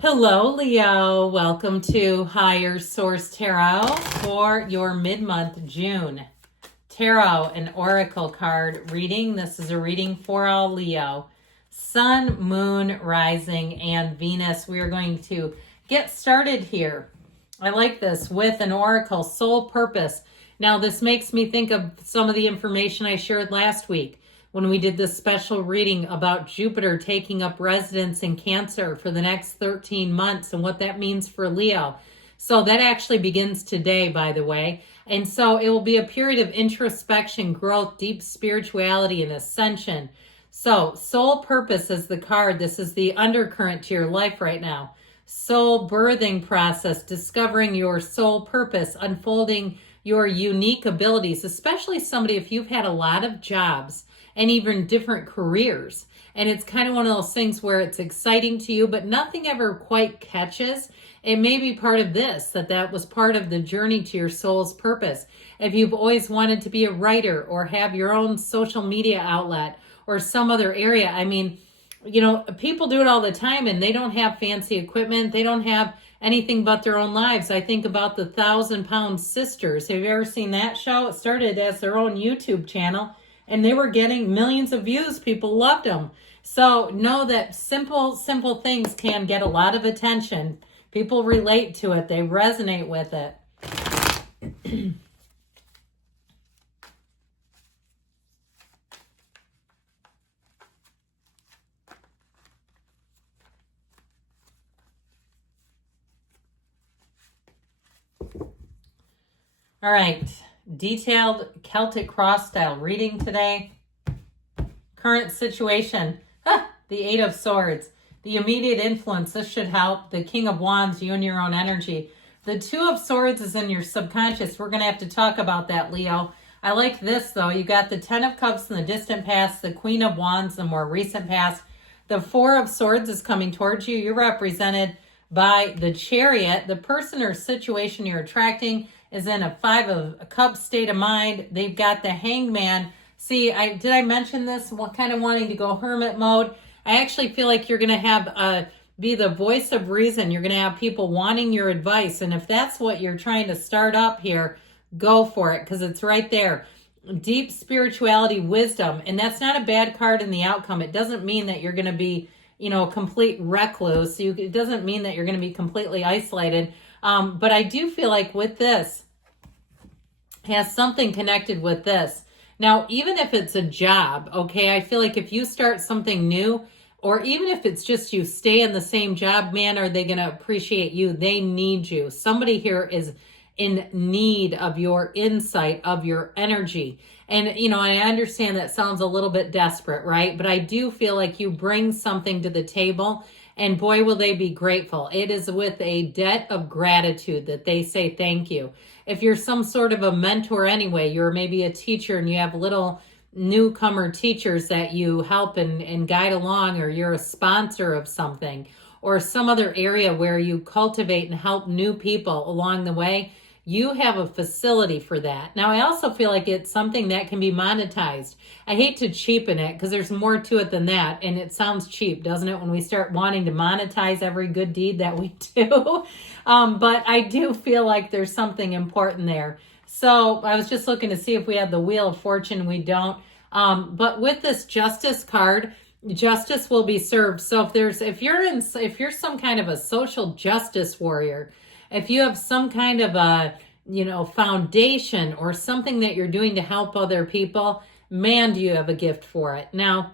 Hello, Leo. Welcome to Higher Source Tarot for your mid-month June Tarot and Oracle card reading. This is a reading for all Leo. Sun, Moon, Rising, and Venus. We are going to get started here. I like this with an Oracle Soul Purpose. Now, this makes me think of some of the information I shared last week when we did this special reading about Jupiter taking up residence in Cancer for the next 13 months and what that means for Leo. So that actually begins today, by the way. And so it will be a period of introspection, growth, deep spirituality, and ascension. So soul purpose is the card. This is the undercurrent to your life right now. Soul birthing process, discovering your soul purpose, unfolding your unique abilities, especially somebody if you've had a lot of jobs and even different careers. And it's kind of one of those things where it's exciting to you, but nothing ever quite catches. It may be part of this, that was part of the journey to your soul's purpose. If you've always wanted to be a writer or have your own social media outlet or some other area, I mean, you know, people do it all the time and they don't have fancy equipment. They don't have anything but their own lives. I think about the 1,000-Pound Sisters. Have you ever seen that show? It started as their own YouTube channel and they were getting millions of views. People loved them. So know that simple things can get a lot of attention. People relate to it. They resonate with it. All right. Detailed Celtic cross style reading today. Current situation. The Eight of Swords. The immediate influence. This should help. The King of Wands, you and your own energy. The Two of Swords is in your subconscious. We're going to have to talk about that, Leo. I like this, though. You got the Ten of Cups in the distant past. The Queen of Wands, the more recent past. The Four of Swords is coming towards you. You're represented by the Chariot. The person or situation you're attracting is in a Five of Cups state of mind. They've got the Hanged Man. See, did I mention this? Kind of wanting to go hermit mode. I actually feel like you're going to have be the voice of reason. You're going to have people wanting your advice. And if that's what you're trying to start up here, go for it because it's right there. Deep spirituality, wisdom. And that's not a bad card in the outcome. It doesn't mean that you're going to be, you know, a complete recluse. It doesn't mean that you're going to be completely isolated. But I do feel like with this, has something connected with this. Now, even if it's a job, okay, I feel like if you start something new, or even if it's just you stay in the same job, man, are they going to appreciate you? They need you. Somebody here is in need of your insight, of your energy. And, you know, I understand that sounds a little bit desperate, right? But I do feel like you bring something to the table and boy, will they be grateful. It is with a debt of gratitude that they say thank you. If you're some sort of a mentor anyway, you're maybe a teacher and you have little newcomer teachers that you help and guide along, or you're a sponsor of something, or some other area where you cultivate and help new people along the way, you have a facility for that. Now, I also feel like it's something that can be monetized. I hate to cheapen it because there's more to it than that. And it sounds cheap, doesn't it, when we start wanting to monetize every good deed that we do? But I do feel like there's something important there. So I was just looking to see if we had the Wheel of Fortune. We don't. But with this Justice card, justice will be served. So if you're some kind of a social justice warrior, if you have some kind of a, you know, foundation or something that you're doing to help other people, man, do you have a gift for it. Now,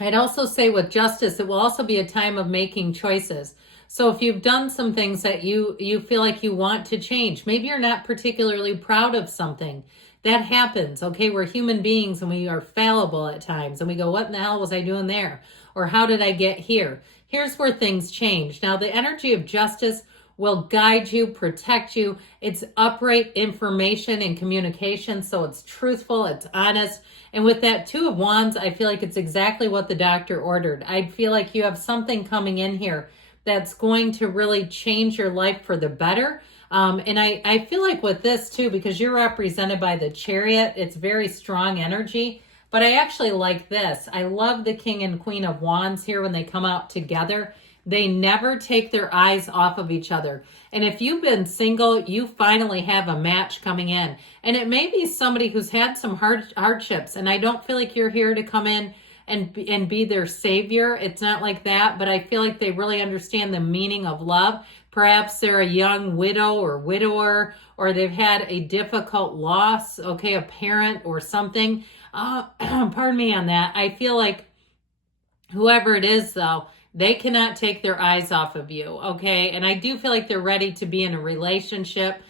I'd also say with justice, it will also be a time of making choices. So if you've done some things that you feel like you want to change, maybe you're not particularly proud of something. That happens, okay? We're human beings and we are fallible at times. And we go, what in the hell was I doing there? Or how did I get here? Here's where things change. Now, the energy of justice will guide you, protect you. It's upright information and communication, so it's truthful, it's honest. And with that Two of Wands, I feel like it's exactly what the doctor ordered. I feel like you have something coming in here that's going to really change your life for the better. And I feel like with this too, because you're represented by the Chariot, it's very strong energy. But I actually like this. I love the King and Queen of Wands here when they come out together. They never take their eyes off of each other. And if you've been single, you finally have a match coming in. And it may be somebody who's had some hardships. And I don't feel like you're here to come in and be their savior. It's not like that. But I feel like they really understand the meaning of love. Perhaps they're a young widow or widower, or they've had a difficult loss, okay, a parent or something. Pardon me on that. I feel like whoever it is, though, they cannot take their eyes off of you, okay? And I do feel like they're ready to be in a relationship.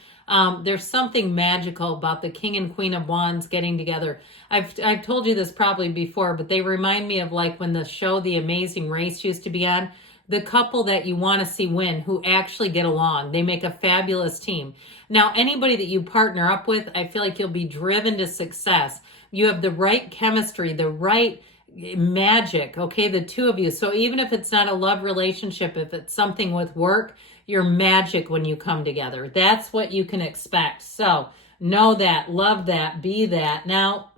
There's something magical about the King and Queen of Wands getting together. I've told you this probably before, but they remind me of like when the show The Amazing Race used to be on. The couple that you want to see win, who actually get along. They make a fabulous team. Now, anybody that you partner up with, I feel like you'll be driven to success. You have the right chemistry, the right magic, okay, the two of you. So even if it's not a love relationship, if it's something with work, you're magic when you come together. That's what you can expect. So know that, love that, be that. Now,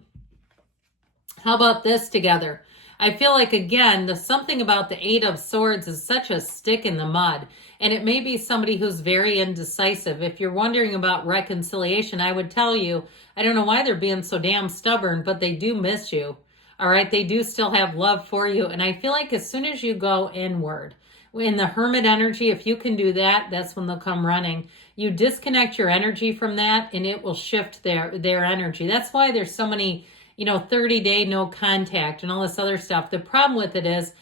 how about this together? I feel like, again, something about the Eight of Swords is such a stick in the mud. And it may be somebody who's very indecisive. If you're wondering about reconciliation, I would tell you, I don't know why they're being so damn stubborn, but they do miss you. All right? They do still have love for you. And I feel like as soon as you go inward, in the hermit energy, if you can do that, that's when they'll come running. You disconnect your energy from that, and it will shift their energy. That's why there's so many 30-day no contact and all this other stuff. The problem with it is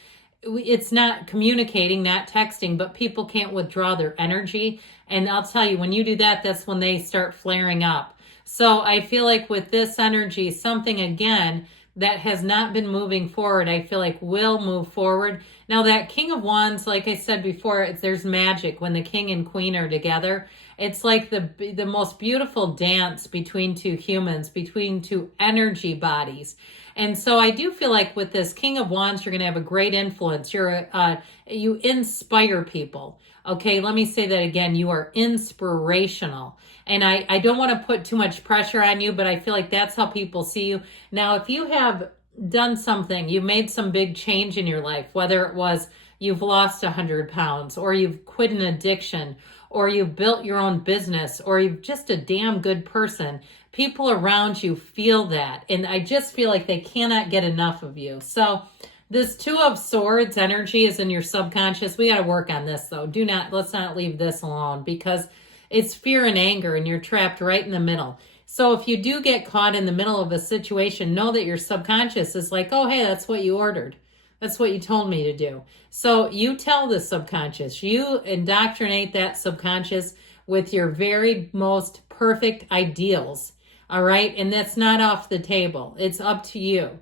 it's not communicating, not texting, but people can't withdraw their energy. And I'll tell you, when you do that, that's when they start flaring up. So I feel like with this energy, something, again, that has not been moving forward, I feel like will move forward. Now that King of Wands, like I said before, there's magic when the King and Queen are together. It's like the most beautiful dance between two humans, between two energy bodies. And so I do feel like with this King of Wands, you're going to have a great influence. You inspire people. Okay, let me say that again. You are inspirational. And I don't want to put too much pressure on you, but I feel like that's how people see you. Now, if you have done something, you've made some big change in your life, whether it was you've lost 100 pounds, or you've quit an addiction, or you've built your own business, or you're just a damn good person, people around you feel that. And I just feel like they cannot get enough of you. So this Two of Swords energy is in your subconscious. We got to work on this, though. Let's not leave this alone, because it's fear and anger, and you're trapped right in the middle. So if you do get caught in the middle of a situation, know that your subconscious is like, oh, hey, that's what you ordered. That's what you told me to do. So you tell the subconscious, you indoctrinate that subconscious with your very most perfect ideals. All right. And that's not off the table. It's up to you.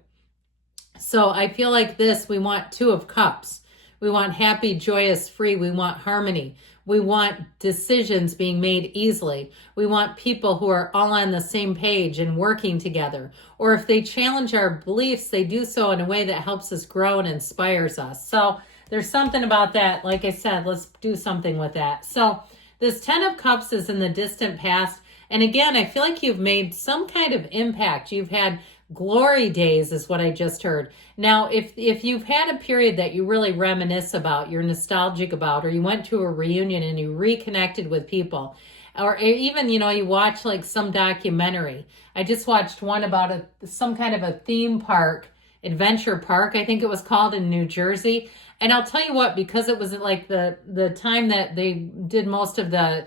So I feel like we want Two of Cups. We want happy, joyous, free. We want harmony. We want decisions being made easily. We want people who are all on the same page and working together. Or if they challenge our beliefs, they do so in a way that helps us grow and inspires us. So there's something about that. Like I said, let's do something with that. So this Ten of Cups is in the distant past. And again, I feel like you've made some kind of impact. You've had glory days is what I just heard. Now, if you've had a period that you really reminisce about, you're nostalgic about, or you went to a reunion and you reconnected with people, or even, you watch like some documentary. I just watched one about some kind of a theme park, adventure park, I think it was called, in New Jersey. And I'll tell you what, because it was like the time that they did most of the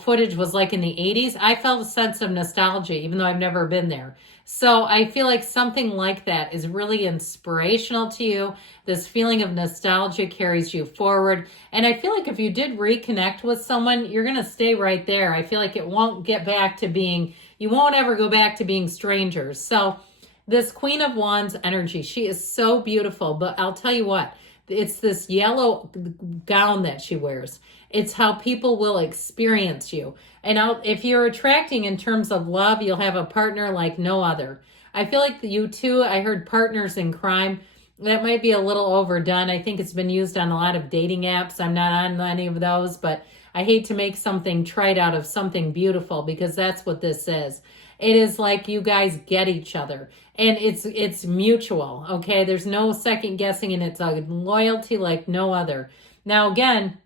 footage was like in the 80s, I felt a sense of nostalgia, even though I've never been there. So I feel like something like that is really inspirational to you. This feeling of nostalgia carries you forward. And I feel like if you did reconnect with someone, you're going to stay right there. I feel like you won't ever go back to being strangers. So this Queen of Wands energy, she is so beautiful. But I'll tell you what, it's this yellow gown that she wears. It's how people will experience you. And if you're attracting in terms of love, you'll have a partner like no other. I feel like you two, I heard partners in crime. That might be a little overdone. I think it's been used on a lot of dating apps. I'm not on any of those, but I hate to make something trite out of something beautiful, because that's what this is. It is like you guys get each other, and it's mutual. Okay. There's no second guessing, and it's a loyalty like no other. Now, again,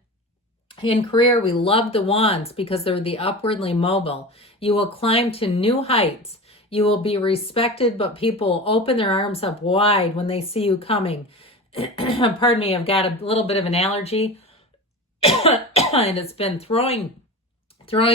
in career, we love the wands because they're the upwardly mobile. You will climb to new heights. You will be respected, but people will open their arms up wide when they see you coming. Pardon me, I've got a little bit of an allergy, and it's been throwing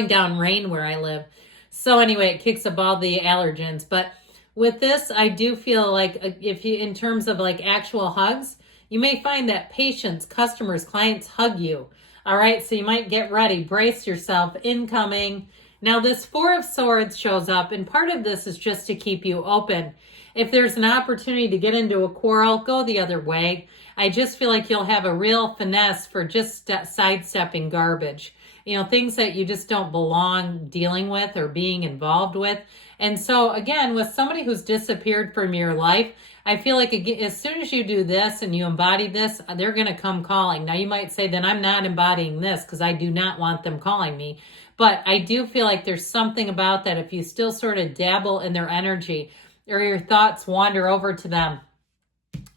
down rain where I live. So anyway, it kicks up all the allergens. But with this, I do feel like if you, in terms of like actual hugs, you may find that patients, customers, clients hug you. All right, so you might get ready, brace yourself, incoming. Now this Four of Swords shows up, and part of this is just to keep you open. If there's an opportunity to get into a quarrel, go the other way. I just feel like you'll have a real finesse for just sidestepping garbage. You know, things that you just don't belong dealing with or being involved with. And so again, with somebody who's disappeared from your life, I feel like as soon as you do this and you embody this, they're going to come calling. Now you might say, then I'm not embodying this because I do not want them calling me. But I do feel like there's something about that. If you still sort of dabble in their energy or your thoughts wander over to them,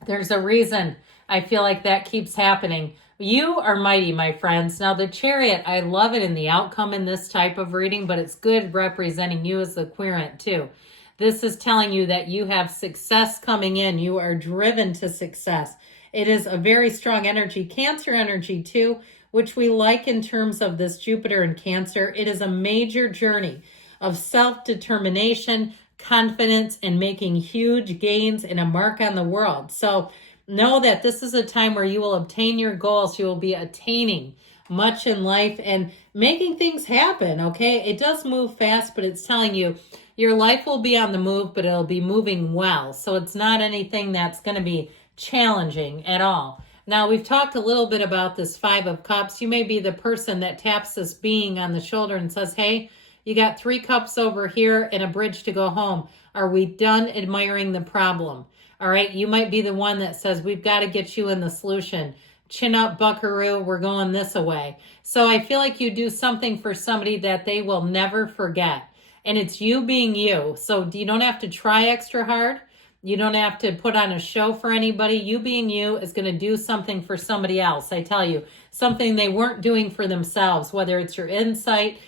there's a reason I feel like that keeps happening. You are mighty, my friends. Now, the Chariot, I love it in the outcome in this type of reading, but it's good representing you as the querent too. This is telling you that you have success coming in. You are driven to success. It is a very strong energy, Cancer energy too, which we like in terms of this Jupiter in Cancer. It is a major journey of self-determination, confidence, and making huge gains and a mark on the world. So know that this is a time where you will obtain your goals. You will be attaining much in life and making things happen, okay? It does move fast, but it's telling you your life will be on the move, but it'll be moving well. So it's not anything that's going to be challenging at all. Now, we've talked a little bit about this Five of Cups. You may be the person that taps this being on the shoulder and says, hey, you got 3 cups over here and a bridge to go home. Are we done admiring the problem? All right, you might be the one that says, we've got to get you in the solution. Chin up, buckaroo, we're going this away. So I feel like you do something for somebody that they will never forget. And it's you being you. So you don't have to try extra hard. You don't have to put on a show for anybody. You being you is going to do something for somebody else. I tell you, something they weren't doing for themselves, whether it's your insight,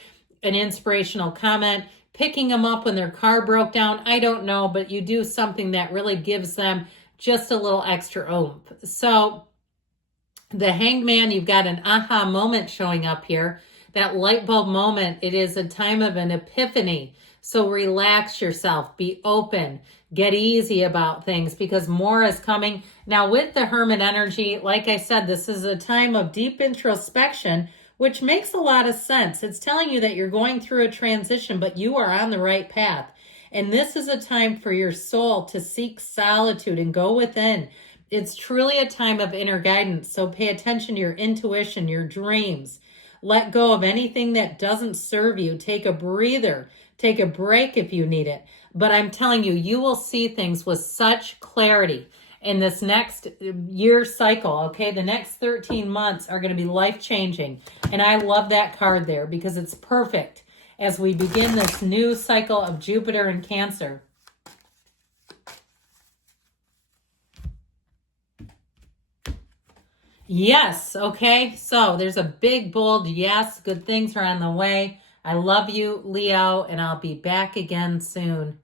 an inspirational comment, picking them up when their car broke down. I don't know, but you do something that really gives them just a little extra oomph. So the Hangman, you've got an aha moment showing up here. That light bulb moment, it is a time of an epiphany. So relax yourself, be open, get easy about things because more is coming. Now with the Hermit energy, like I said, this is a time of deep introspection, which makes a lot of sense. It's telling you that you're going through a transition, but you are on the right path. And this is a time for your soul to seek solitude and go within. It's truly a time of inner guidance. So pay attention to your intuition, your dreams. Let go of anything that doesn't serve you. Take a breather. Take a break if you need it. But I'm telling you, you will see things with such clarity in this next year cycle, okay? The next 13 months are going to be life-changing. And I love that card there because it's perfect as we begin this new cycle of Jupiter in Cancer. Yes, okay? So there's a big, bold yes. Good things are on the way. I love you, Leo, and I'll be back again soon.